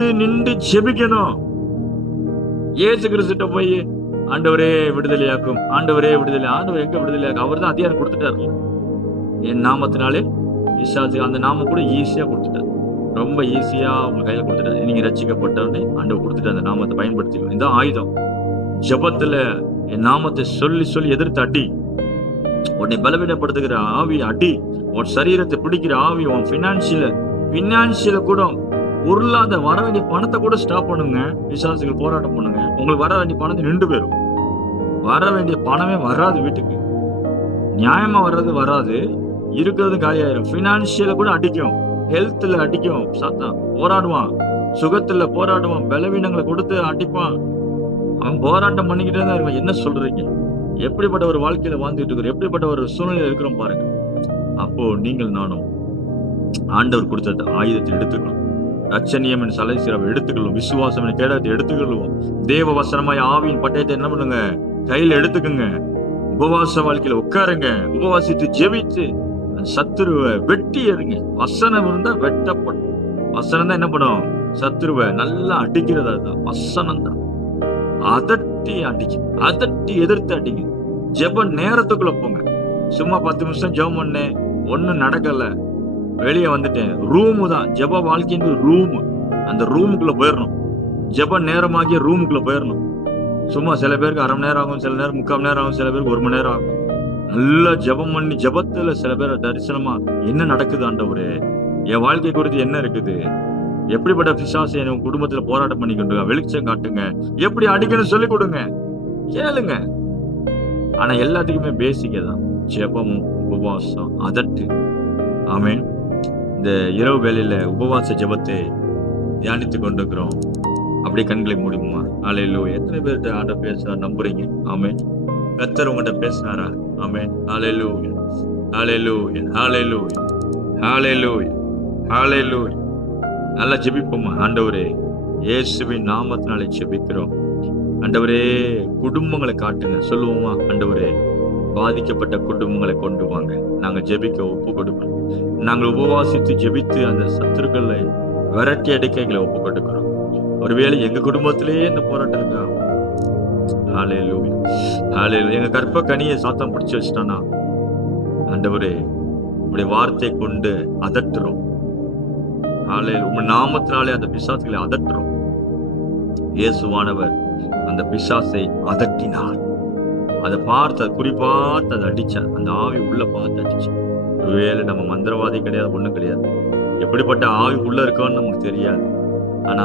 நின்று ஜெபிக்கணும். இயேசு கிறிஸ்துட்ட போய் ஆண்டவரே விடுதலையாக்கும், ஆண்டவரே விடுதலை. ஆண்டவர் எங்க விடுதலையாக்கும்? அவர் தான் அதிகாரம் கொடுத்துட்டாரு. என் நாமத்தினாலே பிசாசு, அந்த நாமம் கூட ஈஸியா கொடுத்துட்டாரு. ரொம்ப ஈஸியா உங்க கையில கொடுத்துட்டாரு. நீங்க ரட்சிக்கப்பட்டவனே ஆண்டவர் கொடுத்துட்டு அந்த நாமத்தை பயன்படுத்திக்கணும். இதான் ஆயுதம். ஜெபத்துல என் நாமத்தை சொல்லி சொல்லி எதிர்த்து அடி. உன்னை பலவீனப்படுத்துகிற ஆவி அடி. உன் சரீரத்தை பிடிக்கிற ஆவி, உன் பினான்சியல கூட, பொருளாத வர வேண்டிய பணத்தை கூட ஸ்டாப் பண்ணுங்க. பிசாசுகள் போராட்டம் பண்ணுங்க. உங்களுக்கு வர வேண்டிய பணத்தை நின்று போயிடும். வர வேண்டிய பணமே வராது வீட்டுக்கு. நியாயமா வராது. இருக்கிறது காலியாயிரும். பினான்சியல கூட அடிக்கும், ஹெல்த்ல அடிக்கும். சாத்தான் போராடுவான், சுகத்துல போராடுவான், பலவீனங்களை கொடுத்து அடிப்பான். அவன் போராட்டம் பண்ணிக்கிட்டே தான் இருக்கான். என்ன சொல்றீங்க? எப்படிப்பட்ட ஒரு வாழ்க்கையில வாழ்ந்துட்டு இருக்கிறோம், எப்படிப்பட்ட ஒரு சூழ்நிலை இருக்கிறோம் பாருங்க. அப்போ நீங்கள் நானும் ஆண்டவர் கொடுத்த ஆயுதத்தை எடுத்துக்கணும். ரட்சணியம் என் சலைசிரவை எடுத்துக்கொள்ளும், விசுவாசம் என் கேடத்தை எடுத்துக்கொள்ளுவோம். தேவ வசனமாய் ஆவியின் பட்டயத்தை என்ன பண்ணுங்க? கையில எடுத்துக்குங்க. உபவாச வாழ்க்கையில உட்காருங்க. உபவாசித்து ஜெபிச்சு சத்துருவை வெட்டி எறிங்க. வசனம் இருந்தா வெட்டப்படும். வசனம் தான் என்ன பண்ணும்? சத்துருவை நல்லா அடிக்கிறதா தான் வசனம் தான். அதட்டி அடிக்கும், அதட்டி எதிர்த்து அடிங்க. ஜெப நேரத்துக்குள்ள போங்க. சும்மா 10 நிமிஷம் ஜெபம் பண்ணேன், ஒண்ணும் நடக்கல, வெளியே வந்துட்டேன். ரூமு தான் ஜெப வாழ்க்கைன்னு. ரூம், அந்த ரூமுக்குள்ள போயிடணும். ஜெப நேரமாகிய ரூமுக்குள்ள போயிடணும். சும்மா சில பேருக்கு அரை மணி நேரம் ஆகும், சில நேரம் 3/4 மணி நேரம் ஆகும், சில பேருக்கு 1 மணி நேரம் ஆகும். நல்லா ஜெபம் பண்ணி ஜெபத்துல சில பேர் தரிசனமா என்ன நடக்குது ஆண்டவரே, என் வாழ்க்கை குறித்து என்ன இருக்குது, எப்படிப்பட்ட பிசாசை என் குடும்பத்துல போராட்டம் பண்ணிக்கிட்டு வெளிச்சம் காட்டுங்க, எப்படி அடிக்கணும் சொல்லி கொடுங்க, கேளுங்க. ஆனா எல்லாத்துக்குமே பேசிக்க தான் ஜெபமும் உபவாசம், அதட்டு. ஆமென். இந்த இரவு வேளையில உபவாச ஜெபத்தை தியானித்துக் கொண்டிருக்கிறோம். அப்படியே கண்களை மூடுமா? ஹல்லேலூயா. எத்தனை பேர்கிட்ட ஆண்டவர் பேசுறார் நம்புறீங்க? ஆமென். கர்த்தர் உங்கள்கிட்ட பேசினாரா? ஆமென். ஹல்லேலூயா, ஹல்லேலூயா, ஹல்லேலூயா, ஹல்லேலூயா, ஹல்லேலூயா. நல்லா ஜெபிப்போமா? ஆண்டவரே, இயேசுவின் நாமத்தினாலே ஜெபிக்கிறோம். ஆண்டவரே, குடும்பங்களை காட்டுங்க. சொல்லுவோமா? ஆண்டவரே, பாதிக்கப்பட்ட குடும்பங்களை கொண்டு வாங்க. நாங்க ஜெபிக்க ஒப்பு கொடுக்கிறோம். நாங்கள் உபவாசித்து ஜெபித்து அந்த சத்துருக்களை விரட்டி அடிக்க எங்களை ஒப்பு கொடுக்கிறோம். ஒருவேளை எங்க குடும்பத்திலேயே இந்த போராட்டம் இருக்கா? ஹல்லேலூயா, ஹல்லேலூயா. எங்க கற்ப கனியை சாத்தான் பிடிச்சு வச்சுட்டானா? ஆண்டவரே, உங்களுடைய வார்த்தை கொண்டு அதட்டுறோம். ஹல்லேலூயா. உங்க நாமத்தினாலே அந்த பிசாசுகளை அதட்டுறோம். இயேசுவானவர் அந்த பிசாசை அதட்டினார். அதை பார்த்து, குறிப்பார்த்து அதை அடிச்சார். அந்த ஆவி உள்ள பார்த்து அடிச்சு. ஒருவேளை நம்ம மந்திரவாதி கிடையாது, ஒண்ணும் கிடையாது. எப்படிப்பட்ட ஆவி உள்ள இருக்கோன்னு நமக்கு தெரியாது. ஆனா